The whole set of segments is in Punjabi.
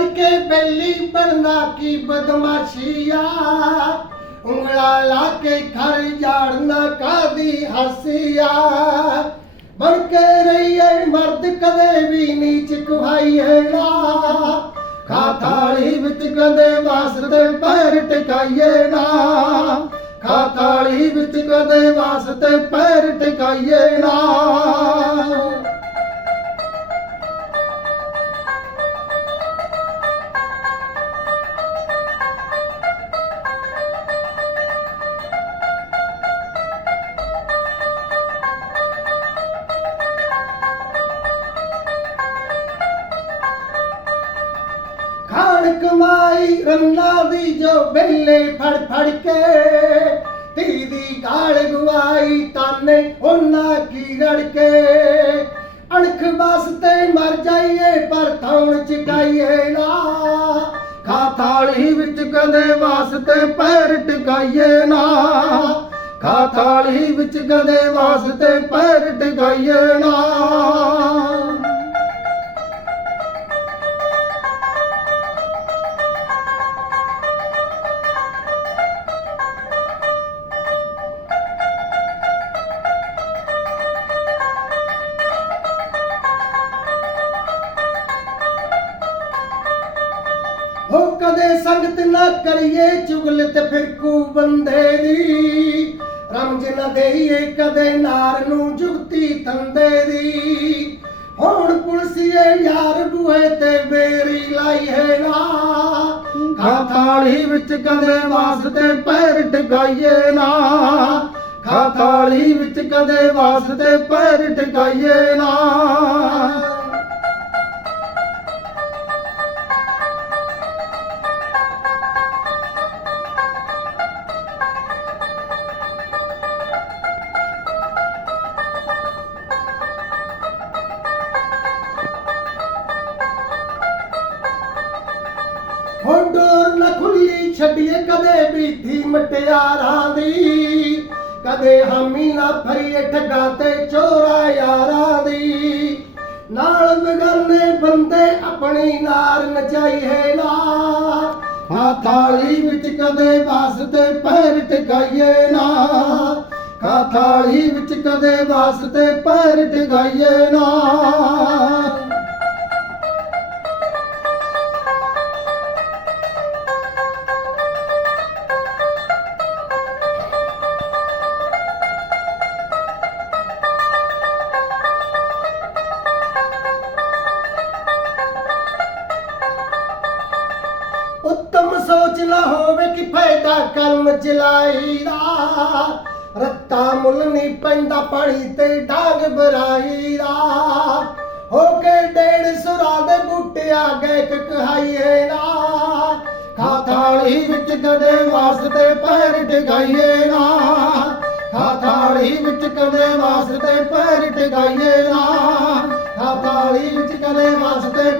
ਕਰਕੇ ਬੈਲੀ ਬਣਨਾ ਕੀ ਬਦਮਾਸ਼ੀਆ ਉਂਗਲਾ ਲਾ ਕੇ ਖਰ ਜਾੜਨਾ ਕਾਦੀ ਹਸੀਆ ਬਣ ਕੇ ਰਹੀਏ ਮਰਦ ਕਦੇ ਵੀ ਨੀਚ ਕੁਹਾਈਏ ਨਾ। ਖਾ ਥਾਲੀ ਵਿੱਚ ਕਦੇ ਵਾਸਤੇ ਪੈਰ ਟਿਕਾਈਏ ਨਾ। ਖਾ ਥਾਲੀ ਵਿੱਚ ਕਦੇ ਵਾਸਤੇ ਪੈਰ ਟਿਕਾਈਏ ਨਾ। ਕਮਾਈ ਰੰਨਾ ਦੀ ਜੋ ਬੇਲੇ ਫੜ ਫੜ ਕੇ ਧੀ ਦੀ ਗਾਲ ਗਵਾਈ ਤਾਨੇ ਉਹਨਾਂ ਕੀ ਰੜ ਕੇ। ਅਣਖ ਵਾਸਤੇ ਮਰ ਜਾਈਏ, ਪਰ ਥਾਉਣ ਚਕਾਈਏ ਨਾ। ਖਾ ਥਾਲੀ ਵਿੱਚ ਕਦੇ ਵਾਸਤੇ ਪੈਰ ਟਿਕਾਈਏ ਨਾ। ਖਾ ਥਾਲੀ ਵਿੱਚ ਕਦੇ ਵਾਸਤੇ ਪੈਰ ਟਿਕਾਈਏ ਨਾ। ਹੋ ਕਦੇ ਸੰਗਤ ਨਾ ਕਰੀਏ, ਚੁਗਲ ਤੇ ਫਿਰਕੂ ਬੰਦੇ ਦੀ। ਰਮਜ ਨਾ ਦੇਈਏ ਕਦੇ ਨਾਰ ਨੂੰ ਜੁਗਤੀ ਤੰਦੇ ਦੀ। ਹੁਣ ਪੁਲਸੀਏ ਯਾਰ ਬੂਹੇ ਤੇ ਬੇਰੀ ਲਾਈ ਹੈ ਨਾ। ਖਾ ਥਾਲੀ ਵਿੱਚ ਕਦੇ ਵਾਸਤੇ ਪੈਰ ਟਿਕਾਈਏ ਨਾ। ਖਾ ਥਾਲੀ ਵਿੱਚ ਕਦੇ ਵਾਸਤੇ ਪੈਰ ਟਿਕਾਈਏ ਨਾ। ਛੱਡੀਏ ਕਦੇ ਵੀ ਧੀ ਮਟਿਆਰਾਂ ਦੀ। ਕਦੇ ਹਾਮੀ ਨਾ ਫਰੀਏ ਠੱਗਾ ਤੇ ਚੋਰਾ ਯਾਰਾਂ ਦੀ। ਨਾਲ ਬਗਾਨੇ ਬੰਦੇ ਆਪਣੀ ਨਾਰ ਨਚਾਈ ਹੈ ਨਾ ਹਾਂ, ਥਾਲੀ ਵਿੱਚ ਕਦੇ ਵਾਸਤੇ ਪੈਰ ਟਿਕਾਈਏ ਨਾ ਖਾ ਥਾਲੀ ਵਿੱਚ ਕਦੇ ਵਾਸਤੇ ਪੈਰ ਟਿਕਾਈਏ ਨਾ ਨਾ ਹੋਵੇ ਕਿ ਫਾਇਦਾ ਕਲਮ ਚਲਾਈ ਦਾ। ਰੱਤਾ ਮੁੱਲ ਨਹੀਂ ਪੈਂਦਾ ਪਾਣੀ ਤੇ ਡਾਂਗ ਬਰਾਈ ਦਾ। ਹੋ ਕੇ ਡੇਢ ਸੁਰਾ ਦੇ ਬੂਟਿਆ ਗਏ ਕਹਾਈਏ ਨਾ ਖਾ ਥਾਲੀ ਵਿੱਚ ਕਦੇ ਵਾਸਤੇ ਪੈਰ ਟਿਕਾਈਏ ਨਾ ਖਾ ਥਾਲੀ ਵਿੱਚ ਕਦੇ ਵਾਸਤੇ ਪੈਰ ਟਿਕਾਈਏ ਨਾ ਖਾ ਥਾਲੀ ਵਿੱਚ ਕਦੇ ਵਾਸਤੇ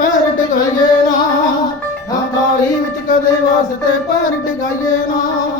ਦੇ ਵਾਸਤੇ ਪੈਰ ਟਿਕਾਈਏ ਨਾ।